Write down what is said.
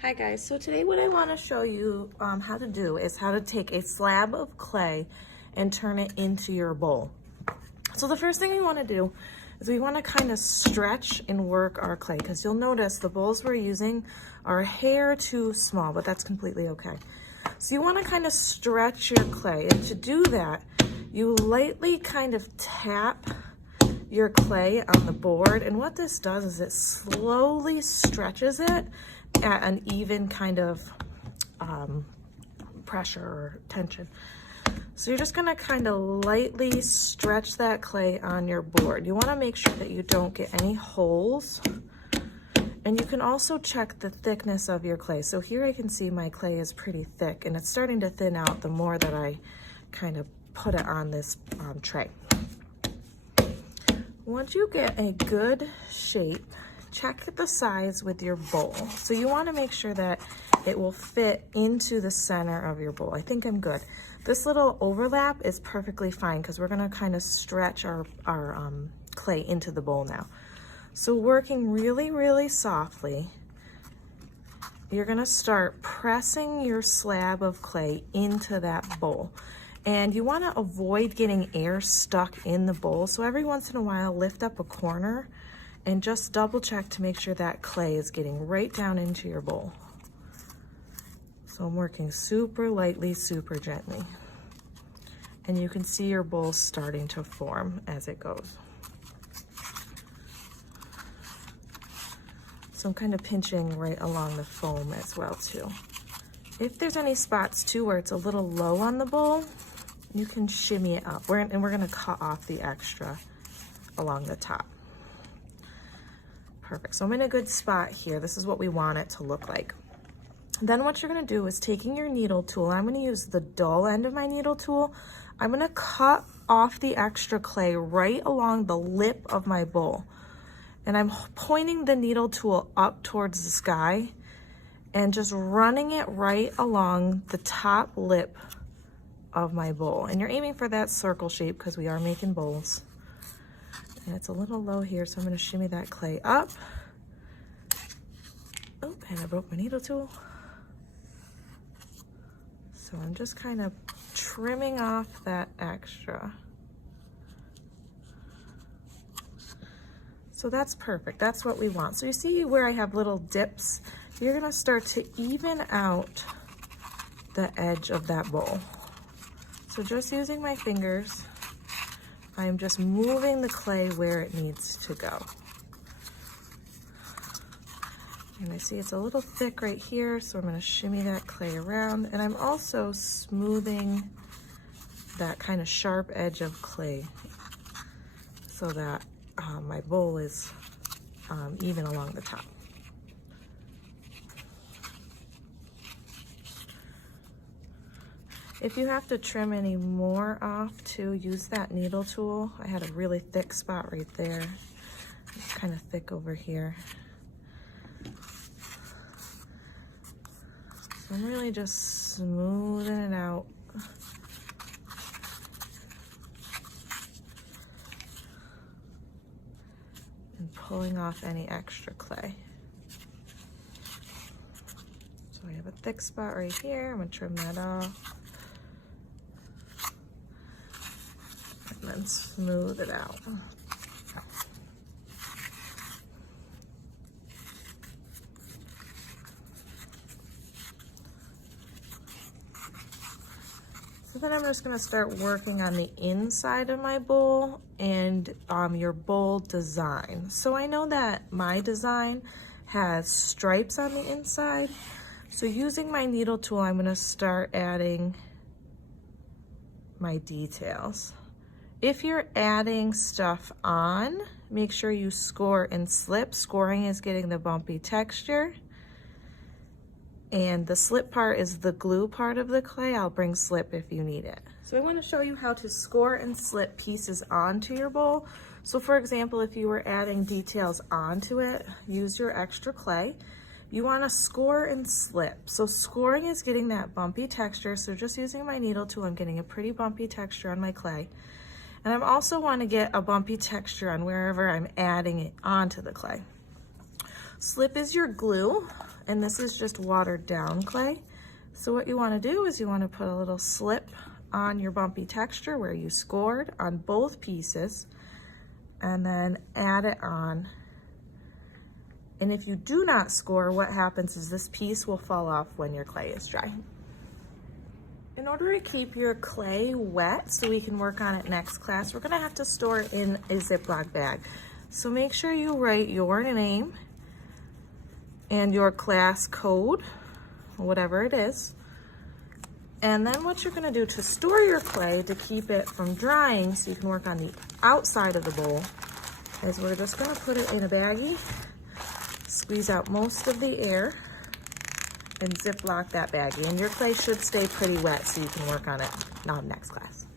Hi guys, so today what I want to show you how to do is how to take a slab of clay and turn it into your bowl. So the first thing we want to do is we want to kind of stretch and work our clay, because you'll notice the bowls we're using are a hair too small, but that's completely okay. So you want to kind of stretch your clay, and to do that you lightly kind of tap your clay on the board, and what this does is it slowly stretches it at an even kind of pressure or tension. So you're just gonna kind of lightly stretch that clay on your board. You wanna make sure that you don't get any holes. And you can also check the thickness of your clay. So here I can see my clay is pretty thick, and it's starting to thin out the more that I kind of put it on this tray. Once you get a good shape, check the size with your bowl. So you want to make sure that it will fit into the center of your bowl. I think I'm good. This little overlap is perfectly fine because we're going to kind of stretch our clay into the bowl now. So working really, really softly, you're going to start pressing your slab of clay into that bowl. And you want to avoid getting air stuck in the bowl. So every once in a while, lift up a corner and just double check to make sure that clay is getting right down into your bowl. So I'm working super lightly, super gently. And you can see your bowl starting to form as it goes. So I'm kind of pinching right along the foam as well too. If there's any spots too where it's a little low on the bowl, you can shimmy it up. We're gonna cut off the extra along the top. Perfect, so I'm in a good spot here. This is what we want it to look like. Then what you're gonna do is taking your needle tool, I'm gonna use the dull end of my needle tool. I'm gonna cut off the extra clay right along the lip of my bowl. And I'm pointing the needle tool up towards the sky and just running it right along the top lip of my bowl. And you're aiming for that circle shape because we are making bowls. And it's a little low here, so I'm going to shimmy that clay up. Oh, and I broke my needle tool. So I'm just kind of trimming off that extra. So that's perfect. That's what we want. So you see where I have little dips? You're going to start to even out the edge of that bowl. So just using my fingers, I'm just moving the clay where it needs to go. And I see it's a little thick right here, so I'm going to shimmy that clay around. And I'm also smoothing that kind of sharp edge of clay so that my bowl is even along the top. If you have to trim any more off too, use that needle tool. I had a really thick spot right there. It's kind of thick over here. So I'm really just smoothing it out. And pulling off any extra clay. So I have a thick spot right here. I'm gonna trim that off. And then smooth it out. So then I'm just going to start working on the inside of my bowl and your bowl design. So I know that my design has stripes on the inside. So using my needle tool, I'm going to start adding my details. If you're adding stuff on, make sure you score and slip. Scoring is getting the bumpy texture. And the slip part is the glue part of the clay. I'll bring slip if you need it. So I want to show you how to score and slip pieces onto your bowl. So for example, if you were adding details onto it, use your extra clay. You want to score and slip. So scoring is getting that bumpy texture. So just using my needle tool, I'm getting a pretty bumpy texture on my clay. And I also want to get a bumpy texture on wherever I'm adding it onto the clay. Slip is your glue, and this is just watered down clay. So what you want to do is you want to put a little slip on your bumpy texture where you scored on both pieces, and then add it on. And if you do not score, what happens is this piece will fall off when your clay is dry. In order to keep your clay wet so we can work on it next class, we're gonna have to store it in a Ziploc bag. So make sure you write your name and your class code, whatever it is. And then what you're gonna do to store your clay to keep it from drying so you can work on the outside of the bowl is we're just gonna put it in a baggie, squeeze out most of the air, and Ziploc that baggie. And your clay should stay pretty wet so you can work on it next class.